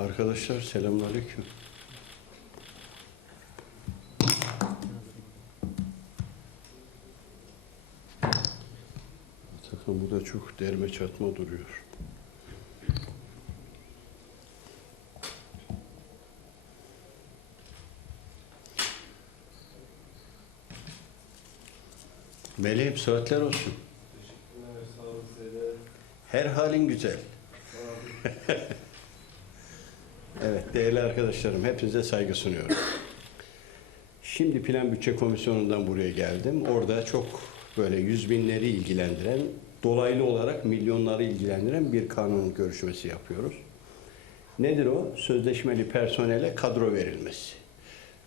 Arkadaşlar selamünaleyküm. Takım bu da çok derme çatma duruyor. Meleğim saatler olsun. Her halin güzel. Evet değerli arkadaşlarım hepinize saygı sunuyorum. Şimdi Plan Bütçe Komisyonu'ndan buraya geldim. Orada çok böyle yüz binleri ilgilendiren, dolaylı olarak milyonları ilgilendiren bir kanun görüşmesi yapıyoruz. Nedir o? Sözleşmeli personele kadro verilmesi.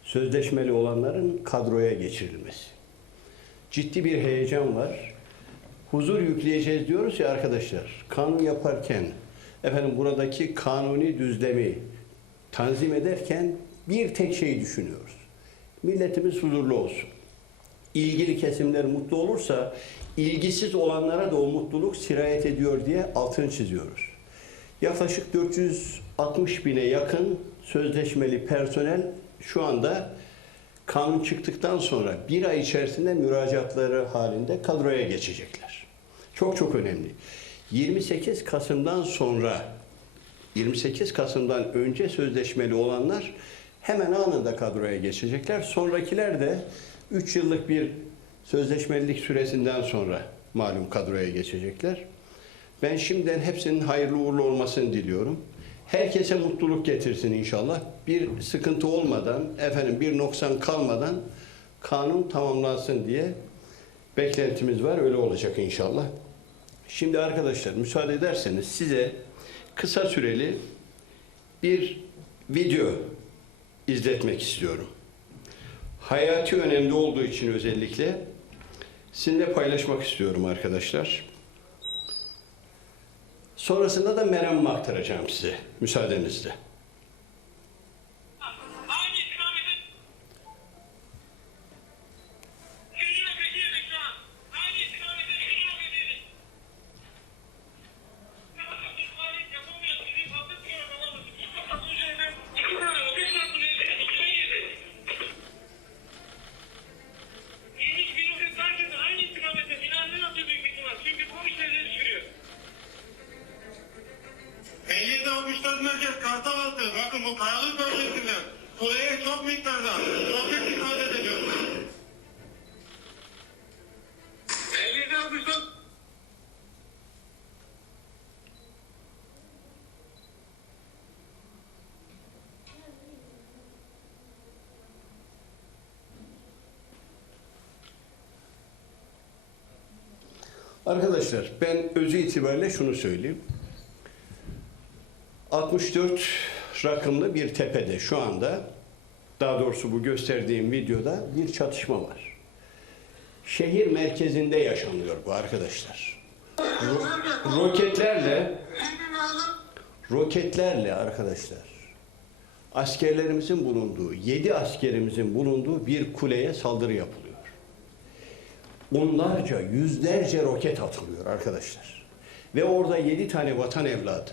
Sözleşmeli olanların kadroya geçirilmesi. Ciddi bir heyecan var. Huzur yükleyeceğiz diyoruz ya arkadaşlar. Kanun yaparken efendim buradaki kanuni düzlemi tanzim ederken bir tek şeyi düşünüyoruz. Milletimiz huzurlu olsun. İlgili kesimler mutlu olursa ilgisiz olanlara da o mutluluk sirayet ediyor diye altını çiziyoruz. Yaklaşık 460 bine yakın sözleşmeli personel şu anda kanun çıktıktan sonra bir ay içerisinde müracaatları halinde kadroya geçecekler. Çok çok önemli. 28 Kasım'dan sonra 28 Kasım'dan önce sözleşmeli olanlar hemen anında kadroya geçecekler. Sonrakiler de 3 yıllık bir sözleşmelilik süresinden sonra malum kadroya geçecekler. Ben şimdiden hepsinin hayırlı uğurlu olmasını diliyorum. Herkese mutluluk getirsin inşallah. Bir sıkıntı olmadan, efendim bir noksan kalmadan kanun tamamlansın diye beklentimiz var. Öyle olacak inşallah. Şimdi arkadaşlar müsaade ederseniz size kısa süreli bir video izletmek istiyorum. Hayati önemli olduğu için özellikle sizinle paylaşmak istiyorum arkadaşlar. Sonrasında da meramımı aktaracağım size müsaadenizle. Arkadaşlar ben özü itibariyle şunu söyleyeyim. 64 rakımlı bir tepede şu anda daha doğrusu bu gösterdiğim videoda bir çatışma var. Şehir merkezinde yaşanıyor bu arkadaşlar. Ro- roketlerle roketlerle arkadaşlar askerlerimizin bulunduğu, 7 askerimizin bulunduğu bir kuleye saldırı yapılıyor onlarca, yüzlerce roket atılıyor arkadaşlar. Ve orada yedi tane vatan evladı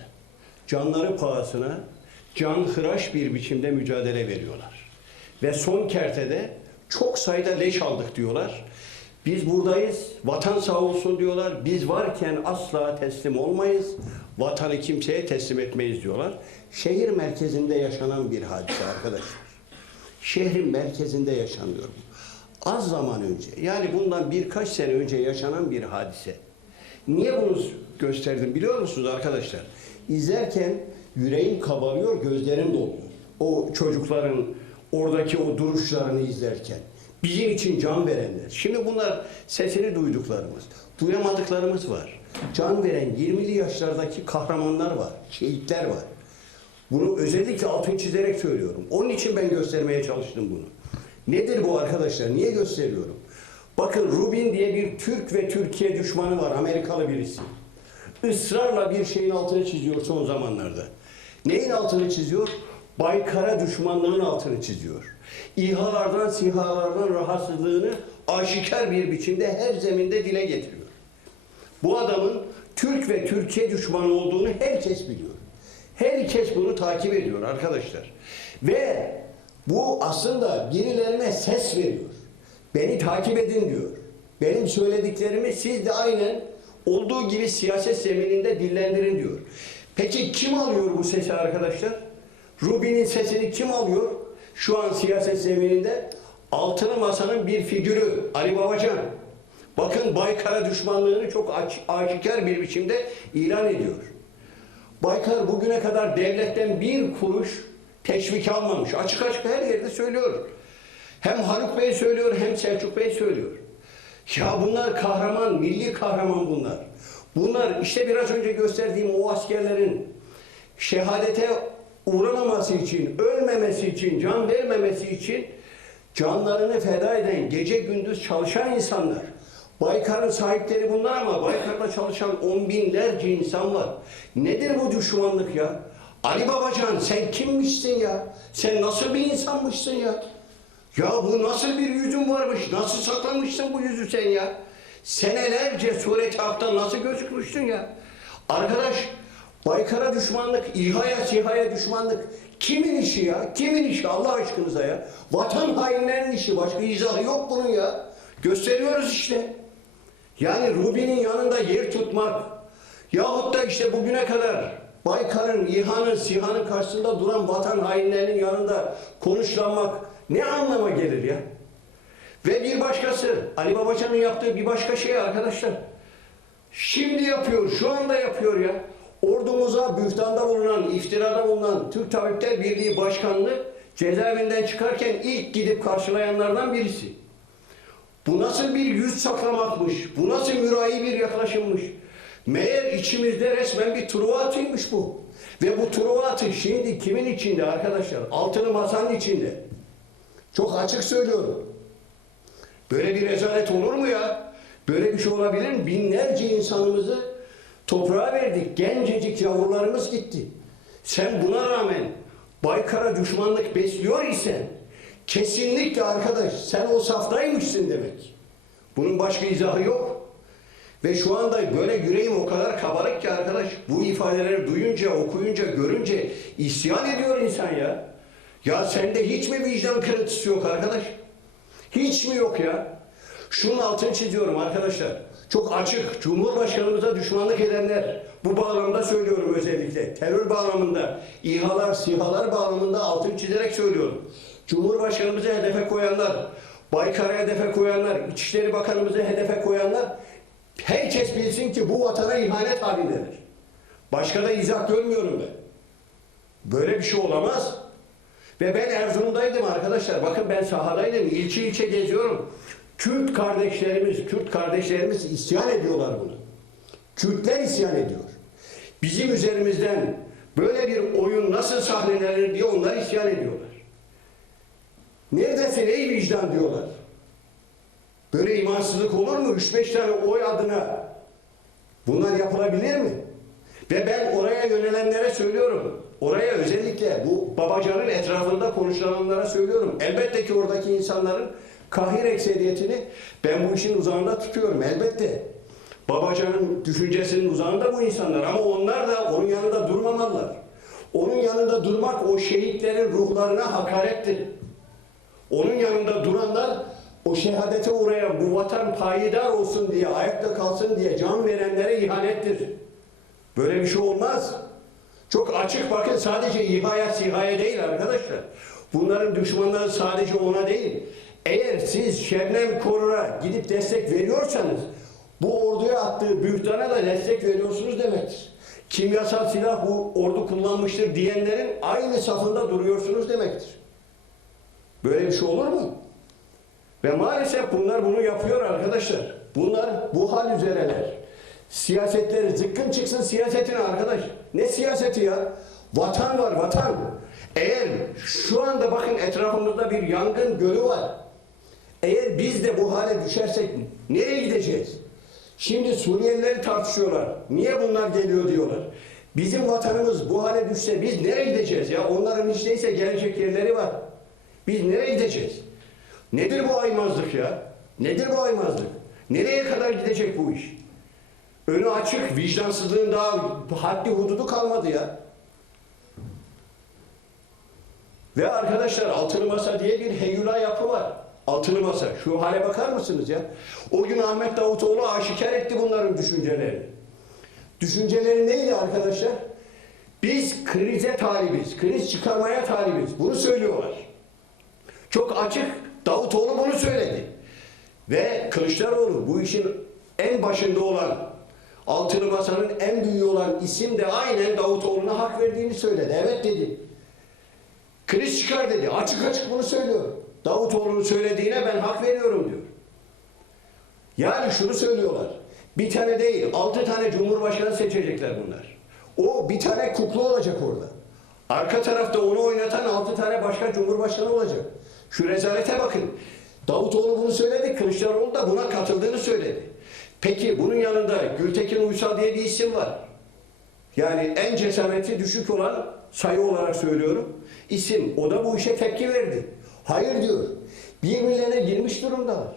canları pahasına canhıraş bir biçimde mücadele veriyorlar. Ve son kertede çok sayıda leş aldık diyorlar. Biz buradayız, vatan sağ olsun diyorlar. Biz varken asla teslim olmayız. Vatanı kimseye teslim etmeyiz diyorlar. Şehir merkezinde yaşanan bir hadise arkadaşlar. Şehrin merkezinde yaşanıyor bu. Az zaman önce yani bundan birkaç sene önce yaşanan bir hadise. Niye bunu gösterdim biliyor musunuz arkadaşlar? İzlerken yüreğim kabarıyor, gözlerim doluyor. O çocukların oradaki o duruşlarını izlerken. Bizim için can verenler. Şimdi bunlar sesini duyduklarımız, duyamadıklarımız var. Can veren 20'li yaşlardaki kahramanlar var, şehitler var. Bunu özellikle altın çizerek söylüyorum. Onun için ben göstermeye çalıştım bunu. Nedir bu arkadaşlar? Niye gösteriyorum? Bakın Rubin diye bir Türk ve Türkiye düşmanı var. Amerikalı birisi. Israrla bir şeyin altını çiziyor son zamanlarda. Neyin altını çiziyor? Baykara düşmanlığın altını çiziyor. İHA'lardan, SİHA'lardan rahatsızlığını aşikar bir biçimde her zeminde dile getiriyor. Bu adamın Türk ve Türkiye düşmanı olduğunu herkes biliyor. Herkes bunu takip ediyor arkadaşlar. Ve bu aslında birilerine ses veriyor. Beni takip edin diyor. Benim söylediklerimi siz de aynen olduğu gibi siyaset zemininde dillendirin diyor. Peki kim alıyor bu sesi arkadaşlar? Rubi'nin sesini kim alıyor? Şu an siyaset zemininde altılı masanın bir figürü Ali Babacan. Bakın Baykar'a düşmanlığını çok aşikar bir biçimde ilan ediyor. Baykar bugüne kadar devletten bir kuruş teşvik almamış. Açık açık her yerde söylüyor. Hem Haluk Bey söylüyor hem Selçuk Bey söylüyor. Ya bunlar kahraman, milli kahraman bunlar. Bunlar işte biraz önce gösterdiğim o askerlerin şehadete uğramaması için, ölmemesi için, can vermemesi için canlarını feda eden, gece gündüz çalışan insanlar. Baykar'ın sahipleri bunlar ama Baykar'da çalışan on binlerce insan var. Nedir bu düşmanlık ya? Ali Babacan sen kimmişsin ya? Sen nasıl bir insanmışsın ya? Ya bu nasıl bir yüzün varmış? Nasıl saklamışsın bu yüzü sen ya? Senelerce sureti hakta nasıl gözükmüşsün ya? Arkadaş Baykar'a düşmanlık, İHA'ya, SİHA'ya düşmanlık kimin işi ya? Kimin işi Allah aşkınıza ya? Vatan hainlerinin işi. Başka izahı yok bunun ya. Gösteriyoruz işte. Yani Rubi'nin yanında yer tutmak yahut da işte bugüne kadar Baykar'ın, İHA'nın, SİHA'nın karşısında duran vatan hainlerinin yanında konuşlanmak ne anlama gelir ya? Ve bir başkası, Ali Babacan'ın yaptığı bir başka şey arkadaşlar. Şimdi yapıyor, şu anda yapıyor ya. Ordumuza bühtanda bulunan, iftirada bulunan Türk Tabipler Birliği Başkanlığı cezaevinden çıkarken ilk gidip karşılayanlardan birisi. Bu nasıl bir yüz saklamakmış? Bu nasıl mürahi bir yaklaşımmış? Meğer içimizde resmen bir truva atıymış bu. Ve bu truva atı şimdi kimin içinde arkadaşlar? Altılı masanın içinde. Çok açık söylüyorum. Böyle bir rezalet olur mu ya? Böyle bir şey olabilir mi? Binlerce insanımızı toprağa verdik. Gencecik yavrularımız gitti. Sen buna rağmen Baykar'a düşmanlık besliyor isen kesinlikle arkadaş sen o saftaymışsın demek. Bunun başka izahı yok. Ve şu anda böyle yüreğim o kadar kabarık ki arkadaş bu ifadeleri duyunca, okuyunca, görünce isyan ediyor insan ya. Ya sende hiç mi vicdan kırıntısı yok arkadaş? Hiç mi yok ya? Şunun altını çiziyorum arkadaşlar. Çok açık. Cumhurbaşkanımıza düşmanlık edenler. Bu bağlamda söylüyorum özellikle. Terör bağlamında, İHA'lar, SİHA'lar bağlamında altını çizerek söylüyorum. Cumhurbaşkanımızı hedefe koyanlar, Baykar'ı hedefe koyanlar, İçişleri Bakanımızı hedefe koyanlar herkes bilsin ki bu vatana ihanet halindedir. Başka da izah görmüyorum ben. Böyle bir şey olamaz. Ve ben Erzurum'daydım arkadaşlar. Bakın ben sahadaydım. İlçe ilçe geziyorum. Kürt kardeşlerimiz, Kürt kardeşlerimiz isyan ediyorlar bunu. Kürtler isyan ediyor. Bizim üzerimizden böyle bir oyun nasıl sahnelenir diye onlar isyan ediyorlar. Neredesin ey vicdan diyorlar. Böyle imansızlık olur mu? 3-5 tane oy adına bunlar yapılabilir mi? Ve ben oraya yönelenlere söylüyorum. Oraya özellikle bu babacanın etrafında konuşulanlara söylüyorum. Elbette ki oradaki insanların kahir ekseriyetini ben bu işin uzağında tutuyorum. Elbette. Babacanın düşüncesinin uzağında bu insanlar ama onlar da onun yanında durmamalılar. Onun yanında durmak o şehitlerin ruhlarına hakarettir. Onun yanında duranlar o şehadete uğrayan bu vatan payidar olsun diye, ayakta kalsın diye can verenlere ihanettir. Böyle bir şey olmaz. Çok açık bakın sadece İHA'ya SİHA'ya değil arkadaşlar. Bunların düşmanları sadece ona değil. Eğer siz Şebnem Korur'a gidip destek veriyorsanız bu orduya attığı bühtana da destek veriyorsunuz demektir. Kimyasal silah bu ordu kullanmıştır diyenlerin aynı safında duruyorsunuz demektir. Böyle bir şey olur mu? Ve maalesef bunlar bunu yapıyor arkadaşlar. Bunlar bu hal üzereler. Siyasetleri zıkkın çıksın siyasetine arkadaş. Ne siyaseti ya? Vatan var vatan. Eğer şu anda bakın etrafımızda bir yangın gölü var. Eğer biz de bu hale düşersek nereye gideceğiz? Şimdi Suriyelileri tartışıyorlar. Niye bunlar geliyor diyorlar. Bizim vatanımız bu hale düşse biz nereye gideceğiz ya? Onların hiç değilse gelecek yerleri var. Biz nereye gideceğiz? Nedir bu aymazlık ya? Nedir bu aymazlık? Nereye kadar gidecek bu iş? Önü açık, vicdansızlığın daha haddi hududu kalmadı ya. Ve arkadaşlar altılı masa diye bir heyula yapı var. Altılı masa. Şu hale bakar mısınız ya? O gün Ahmet Davutoğlu aşikar etti bunların düşüncelerini. Düşünceleri neydi arkadaşlar? Biz krize talibiz, kriz çıkarmaya talibiz. Bunu söylüyorlar. Çok açık Davutoğlu bunu söyledi. Ve Kılıçdaroğlu bu işin en başında olan, altılı masanın en büyüğü olan isim de aynen Davutoğlu'na hak verdiğini söyledi. Evet dedi. Kriz çıkar dedi. Açık açık bunu söylüyor. Davutoğlu'nun söylediğine ben hak veriyorum diyor. Yani şunu söylüyorlar. Bir tane değil, altı tane cumhurbaşkanı seçecekler bunlar. O bir tane kukla olacak orada. Arka tarafta onu oynatan altı tane başka cumhurbaşkanı olacak. Şu rezalete bakın. Davutoğlu bunu söyledi, Kılıçdaroğlu da buna katıldığını söyledi. Peki bunun yanında Gültekin Uysal diye bir isim var. Yani en cesareti düşük olan sayı olarak söylüyorum. isim. O da bu işe tepki verdi. Hayır diyor. Birbirlerine girmiş durumdalar.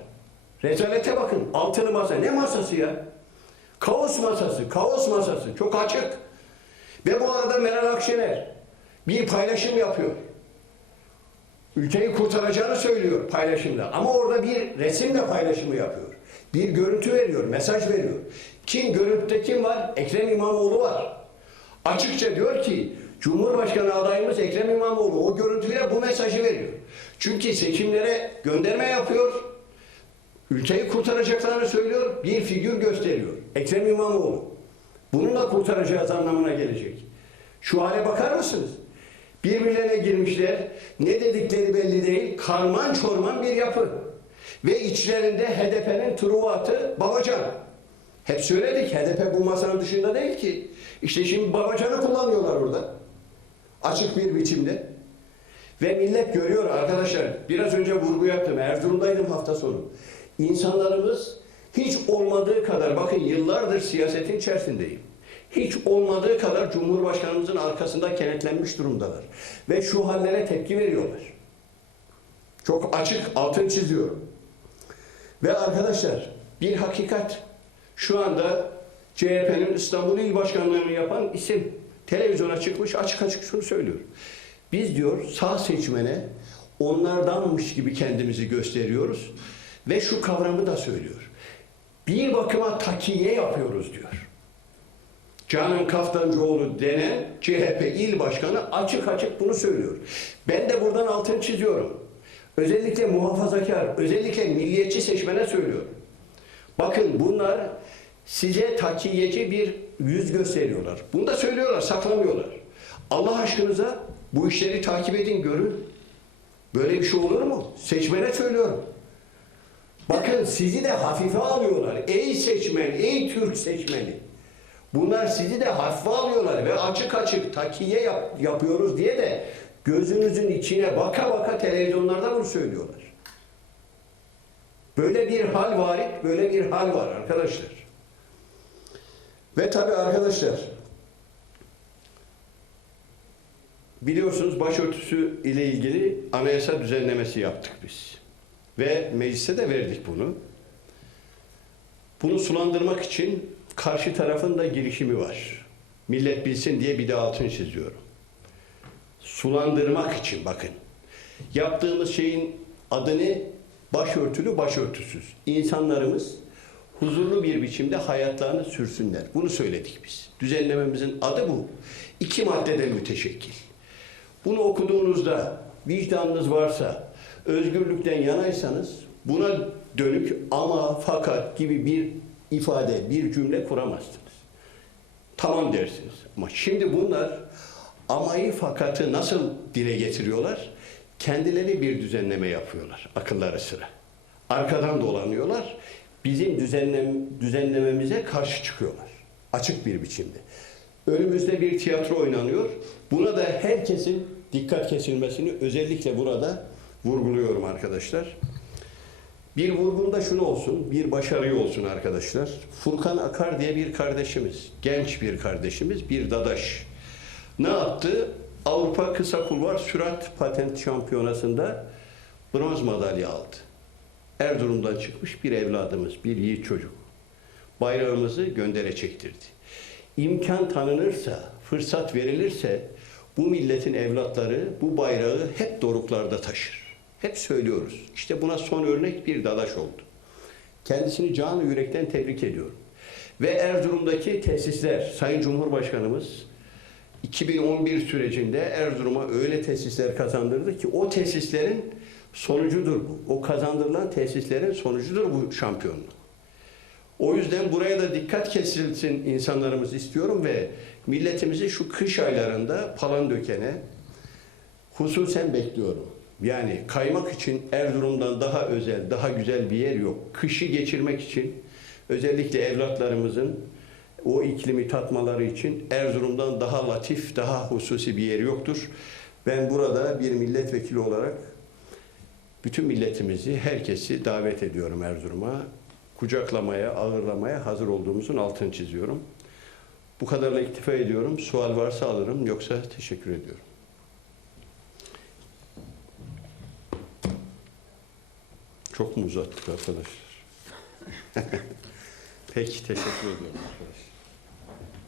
Rezalete bakın. Altılı masa. Ne masası ya? Kaos masası. Kaos masası. Çok açık. Ve bu arada Meral Akşener bir paylaşım yapıyor. Ülkeyi kurtaracağını söylüyor paylaşımda. Ama orada bir resimle paylaşımı yapıyor. Bir görüntü veriyor, mesaj veriyor. Kim görüntüde kim var? Ekrem İmamoğlu var. Açıkça diyor ki Cumhurbaşkanı adayımız Ekrem İmamoğlu o görüntüyle bu mesajı veriyor. Çünkü seçimlere gönderme yapıyor. Ülkeyi kurtaracaklarını söylüyor. Bir figür gösteriyor. Ekrem İmamoğlu. Bununla kurtaracağız anlamına gelecek. Şu hale bakar mısınız? Birbirlerine girmişler. Ne dedikleri belli değil. Karman çorman bir yapı. Ve içlerinde HDP'nin Truvat'ı Babacan. Hep söyledik HDP bu masanın dışında değil ki. İşte şimdi Babacan'ı kullanıyorlar orada. Açık bir biçimde. Ve millet görüyor arkadaşlar. Biraz önce vurgu yaptım. Erzurum'daydım hafta sonu. İnsanlarımız hiç olmadığı kadar bakın yıllardır siyasetin içerisindeyim. Hiç olmadığı kadar Cumhurbaşkanımızın arkasında kenetlenmiş durumdalar. Ve şu hallere tepki veriyorlar. Çok açık altın çiziyorum. Ve arkadaşlar bir hakikat şu anda CHP'nin İstanbul İl Başkanlığı'nı yapan isim televizyona çıkmış açık açık şunu söylüyor. Biz diyor sağ seçmene onlardanmış gibi kendimizi gösteriyoruz ve şu kavramı da söylüyor. Bir bakıma takiye yapıyoruz diyor. Canan Kaftancıoğlu denen CHP il başkanı açık açık bunu söylüyor. Ben de buradan altını çiziyorum. Özellikle muhafazakar, özellikle milliyetçi seçmene söylüyorum. Bakın bunlar size takiyeci bir yüz gösteriyorlar. Bunu da söylüyorlar, saklamıyorlar. Allah aşkınıza bu işleri takip edin, görün. Böyle bir şey olur mu? Seçmene söylüyorum. Bakın sizi de hafife alıyorlar. Ey seçmen, ey Türk seçmeni. Bunlar sizi de hafife alıyorlar ve açık açık takiye yap- yapıyoruz diye de gözünüzün içine baka baka televizyonlarda bunu söylüyorlar. Böyle bir hal var, böyle bir hal var arkadaşlar. Ve tabii arkadaşlar biliyorsunuz başörtüsü ile ilgili anayasa düzenlemesi yaptık biz. Ve meclise de verdik bunu. Bunu sulandırmak için karşı tarafın da girişimi var. Millet bilsin diye bir de altın çiziyorum. Sulandırmak için bakın. Yaptığımız şeyin adını başörtülü başörtüsüz. İnsanlarımız huzurlu bir biçimde hayatlarını sürsünler. Bunu söyledik biz. Düzenlememizin adı bu. İki maddeden müteşekkil. Bunu okuduğunuzda vicdanınız varsa, özgürlükten yanaysanız buna dönük ama fakat gibi bir ifade, bir cümle kuramazsınız. Tamam dersiniz. Ama şimdi bunlar amayı fakatı nasıl dile getiriyorlar? Kendileri bir düzenleme yapıyorlar akılları sıra. Arkadan dolanıyorlar. Bizim düzenlem, düzenlememize karşı çıkıyorlar. Açık bir biçimde. Önümüzde bir tiyatro oynanıyor. Buna da herkesin dikkat kesilmesini özellikle burada vurguluyorum arkadaşlar. Bir vurgunda şunu olsun, bir başarı olsun arkadaşlar. Furkan Akar diye bir kardeşimiz, genç bir kardeşimiz, bir dadaş. Ne yaptı? Avrupa Kısa Kulvar Sürat Patent Şampiyonası'nda bronz madalya aldı. Erzurum'dan çıkmış bir evladımız, bir yiğit çocuk. Bayrağımızı göndere çektirdi. İmkan tanınırsa, fırsat verilirse Bu milletin evlatları bu bayrağı hep doruklarda taşır. Hep söylüyoruz. İşte buna son örnek bir dadaş oldu. Kendisini canı yürekten tebrik ediyorum. Ve Erzurum'daki tesisler, Sayın Cumhurbaşkanımız 2011 sürecinde Erzurum'a öyle tesisler kazandırdı ki o tesislerin sonucudur bu. O kazandırılan tesislerin sonucudur bu şampiyonluk. O yüzden buraya da dikkat kesilsin insanlarımız istiyorum ve milletimizi şu kış aylarında Palandöken'e hususen bekliyorum. Yani kaymak için Erzurum'dan daha özel, daha güzel bir yer yok. Kışı geçirmek için özellikle evlatlarımızın o iklimi tatmaları için Erzurum'dan daha latif, daha hususi bir yer yoktur. Ben burada bir milletvekili olarak bütün milletimizi, herkesi davet ediyorum Erzurum'a. Kucaklamaya, ağırlamaya hazır olduğumuzun altını çiziyorum. Bu kadarla iktifa ediyorum. Sual varsa alırım, yoksa teşekkür ediyorum. Çok mu uzattık arkadaşlar? Peki, teşekkür ediyorum arkadaşlar.